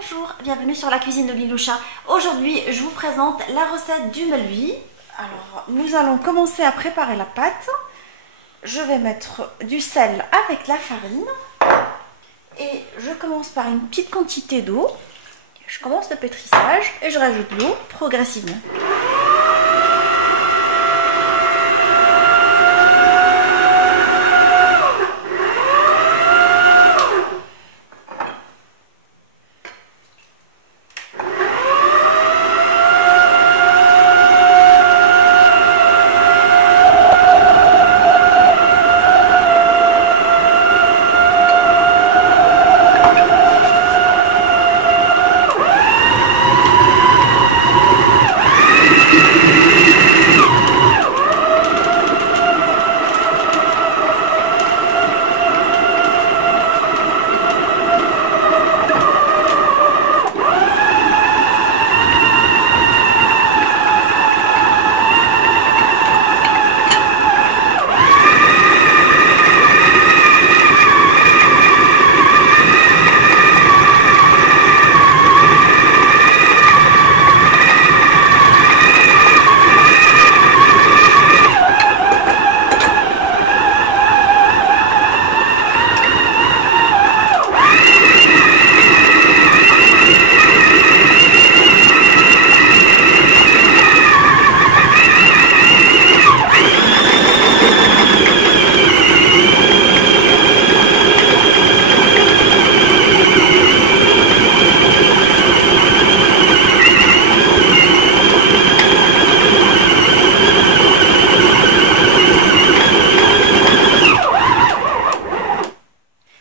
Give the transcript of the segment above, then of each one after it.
Bonjour, bienvenue sur la cuisine de Liloucha. Aujourd'hui, je vous présente la recette du melui. Alors, nous allons commencer à préparer la pâte. Je vais mettre du sel avec la farine. Et je commence par une petite quantité d'eau. Je commence le pétrissage et je rajoute l'eau progressivement.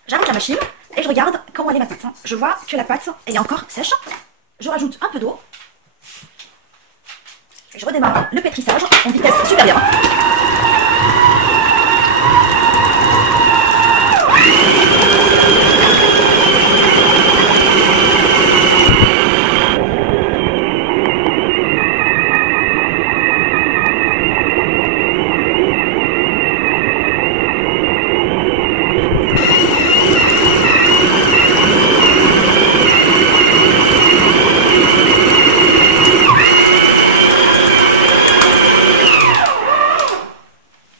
J'arrête la machine et je regarde comment elle est ma pâte. Je vois que la pâte elle est encore sèche. Je rajoute un peu d'eau. Et je redémarre le pétrissage en vitesse supérieure.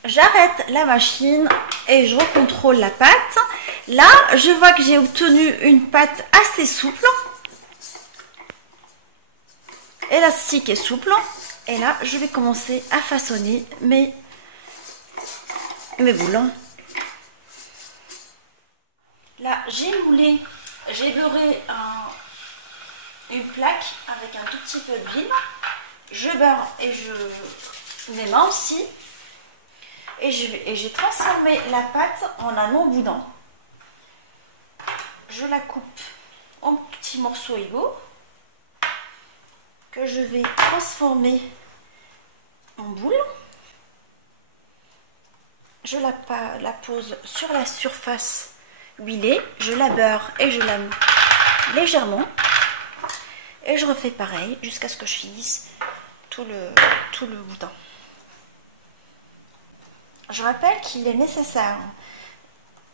J'arrête la machine et je recontrôle la pâte. Là, je vois que j'ai obtenu une pâte assez souple. Élastique et souple. Et là, je vais commencer à façonner mes boules. Là, j'ai moulé, j'ai beurré une plaque avec un tout petit peu d'huile. Je beurre et je mets main aussi. Et j'ai transformé la pâte en un emboudin. Je la coupe en petits morceaux égaux que je vais transformer en boule. Je la pose sur la surface huilée, je la beurre et je la mets légèrement. Et je refais pareil jusqu'à ce que je finisse tout le boudin. Je rappelle qu'il est nécessaire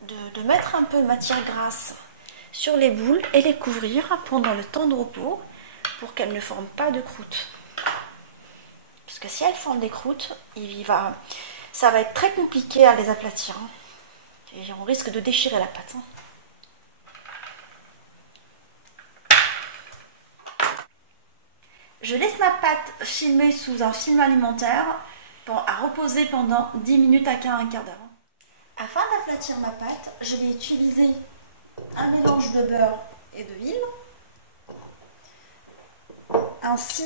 de mettre un peu de matière grasse sur les boules et les couvrir pendant le temps de repos pour qu'elles ne forment pas de croûte. Parce que si elles forment des croûtes, ça va être très compliqué à les aplatir. Et on risque de déchirer la pâte. Je laisse ma pâte filmer sous un film alimentaire à reposer pendant 10 minutes à un quart d'heure. Afin d'aplatir ma pâte, je vais utiliser un mélange de beurre et d'huile, ainsi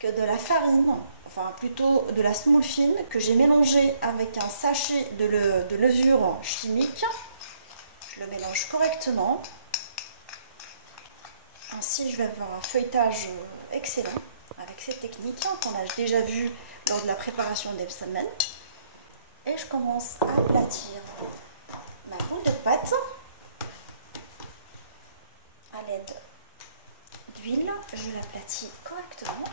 que de la farine, enfin plutôt de la semoule fine que j'ai mélangée avec un sachet de levure chimique. Je le mélange correctement. Ainsi, je vais avoir un feuilletage excellent avec cette technique qu'on a déjà vue lors de la préparation des bsamen. Et je commence à aplatir ma boule de pâte à l'aide d'huile. Je l'aplatis correctement.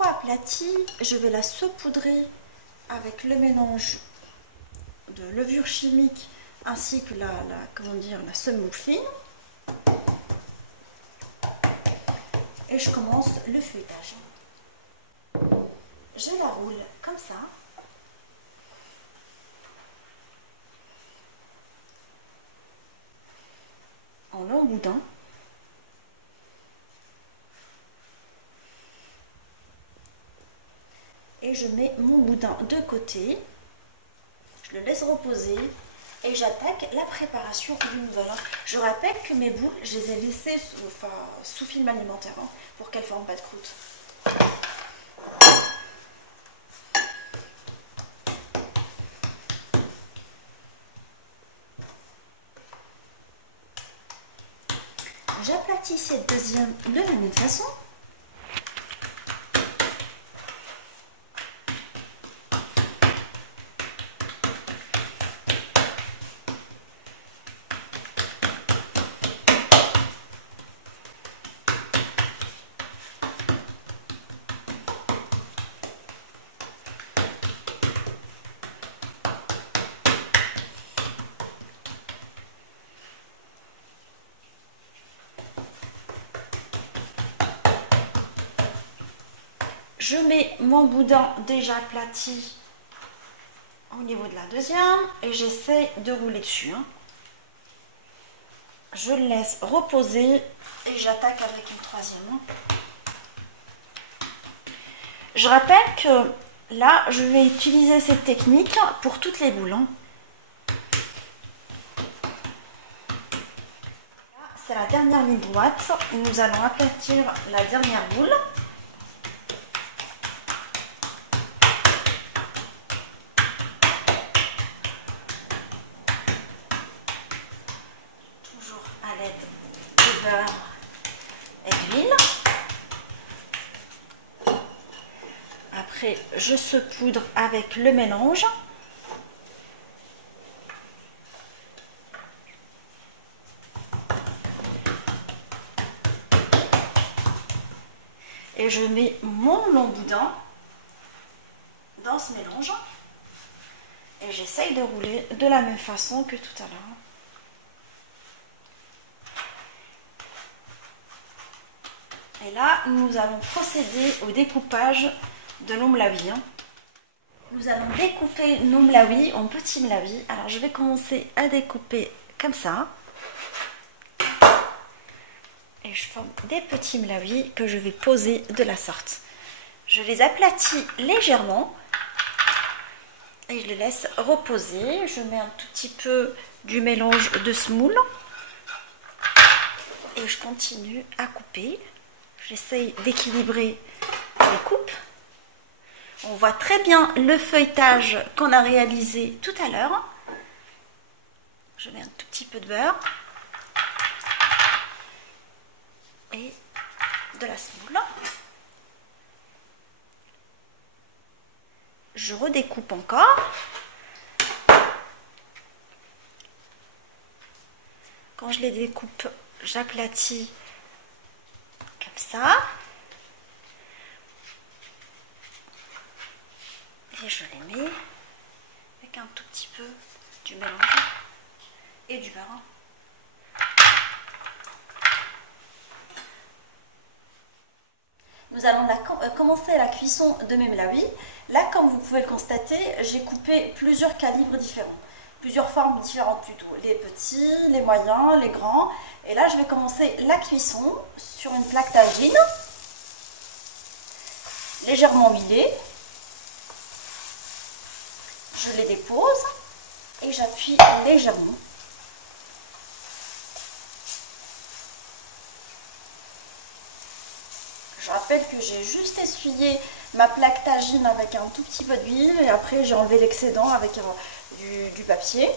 fois aplatie, je vais la saupoudrer avec le mélange de levure chimique ainsi que la semoule fine. Et je commence le feuilletage. Je la roule comme ça. En long boudin. Et je mets mon boudin de côté. Je le laisse reposer. Et j'attaque la préparation du nouvel an. Je rappelle que mes boules, je les ai laissées sous film alimentaire pour qu'elles ne forment pas de croûte. J'aplatis cette deuxième de la même façon. Je mets mon boudin déjà aplati au niveau de la deuxième et j'essaie de rouler dessus. Je le laisse reposer et j'attaque avec une troisième. Je rappelle que là, je vais utiliser cette technique pour toutes les boules. C'est la dernière ligne droite. Nous allons aplatir la dernière boule. De beurre et d'huile. Après, je saupoudre avec le mélange. Et je mets mon long boudin dans ce mélange. Et j'essaye de rouler de la même façon que tout à l'heure. Et là, nous allons procéder au découpage de nos mlawi. Nous allons découper nos mlawi en petits mlawi. Alors, je vais commencer à découper comme ça. Et je forme des petits mlawi que je vais poser de la sorte. Je les aplatis légèrement. Et je les laisse reposer. Je mets un tout petit peu du mélange de semoule. Et je continue à couper. J'essaye d'équilibrer les coupes. On voit très bien le feuilletage qu'on a réalisé tout à l'heure. Je mets un tout petit peu de beurre. Et de la semoule. Je redécoupe encore. Quand je les découpe, j'aplatis comme ça. Et je les mets avec un tout petit peu du mélange et du beurre. Nous allons commencer la cuisson de mes mlawi. Là, comme vous pouvez le constater, j'ai coupé plusieurs calibres différents. Plusieurs formes différentes plutôt. Les petits, les moyens, les grands. Et là, je vais commencer la cuisson sur une plaque tagine. Légèrement huilée. Je les dépose et j'appuie légèrement. Je rappelle que j'ai juste essuyé ma plaque tagine avec un tout petit peu d'huile et après j'ai enlevé l'excédent avec du papier.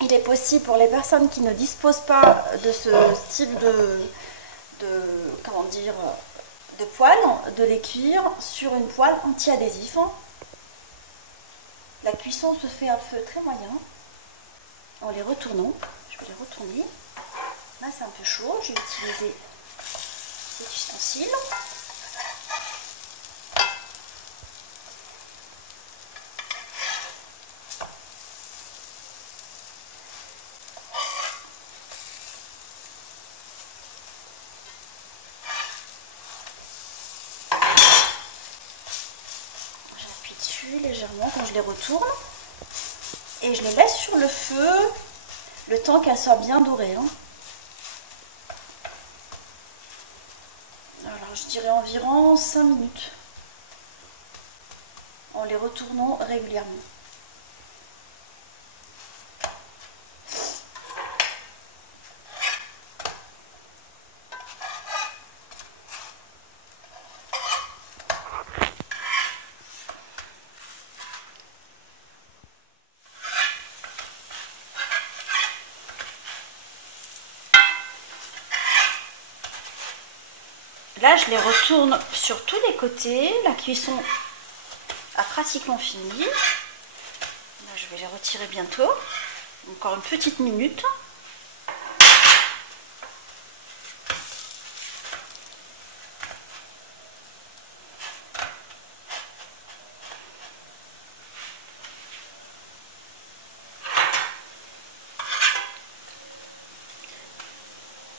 Il est possible pour les personnes qui ne disposent pas de ce style de poêle, de les cuire sur une poêle anti-adhésif. La cuisson se fait à feu très moyen en les retournant. Je vais les retourner. Là c'est un peu chaud, je vais utiliser cet ustensile. cuit légèrement quand je les retourne. Et je les laisse sur le feu le temps qu'elles soient bien dorées. Hein. Alors je dirais environ 5 minutes. En les retournant régulièrement. Là, je les retourne sur tous les côtés. La cuisson a pratiquement fini. Là, je vais les retirer bientôt. Encore une petite minute.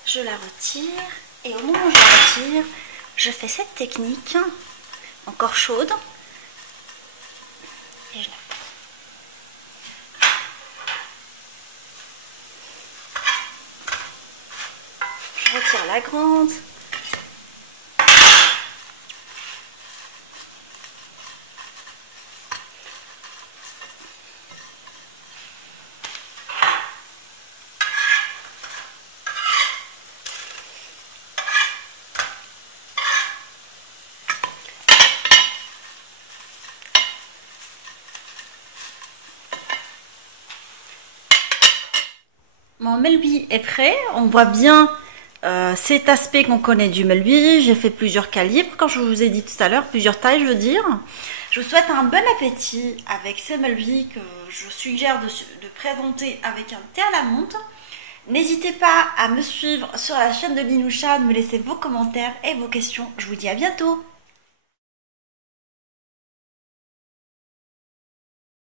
Je la retire. Et au moment où je la retire, je fais cette technique, encore chaude, et je la Je retire la grande. Mon melby est prêt, on voit bien cet aspect qu'on connaît du melby. J'ai fait plusieurs calibres, comme je vous ai dit tout à l'heure, plusieurs tailles je veux dire. Je vous souhaite un bon appétit avec ces melby que je suggère de présenter avec un thé à la menthe. N'hésitez pas à me suivre sur la chaîne de Linoucha, de me laisser vos commentaires et vos questions. Je vous dis à bientôt.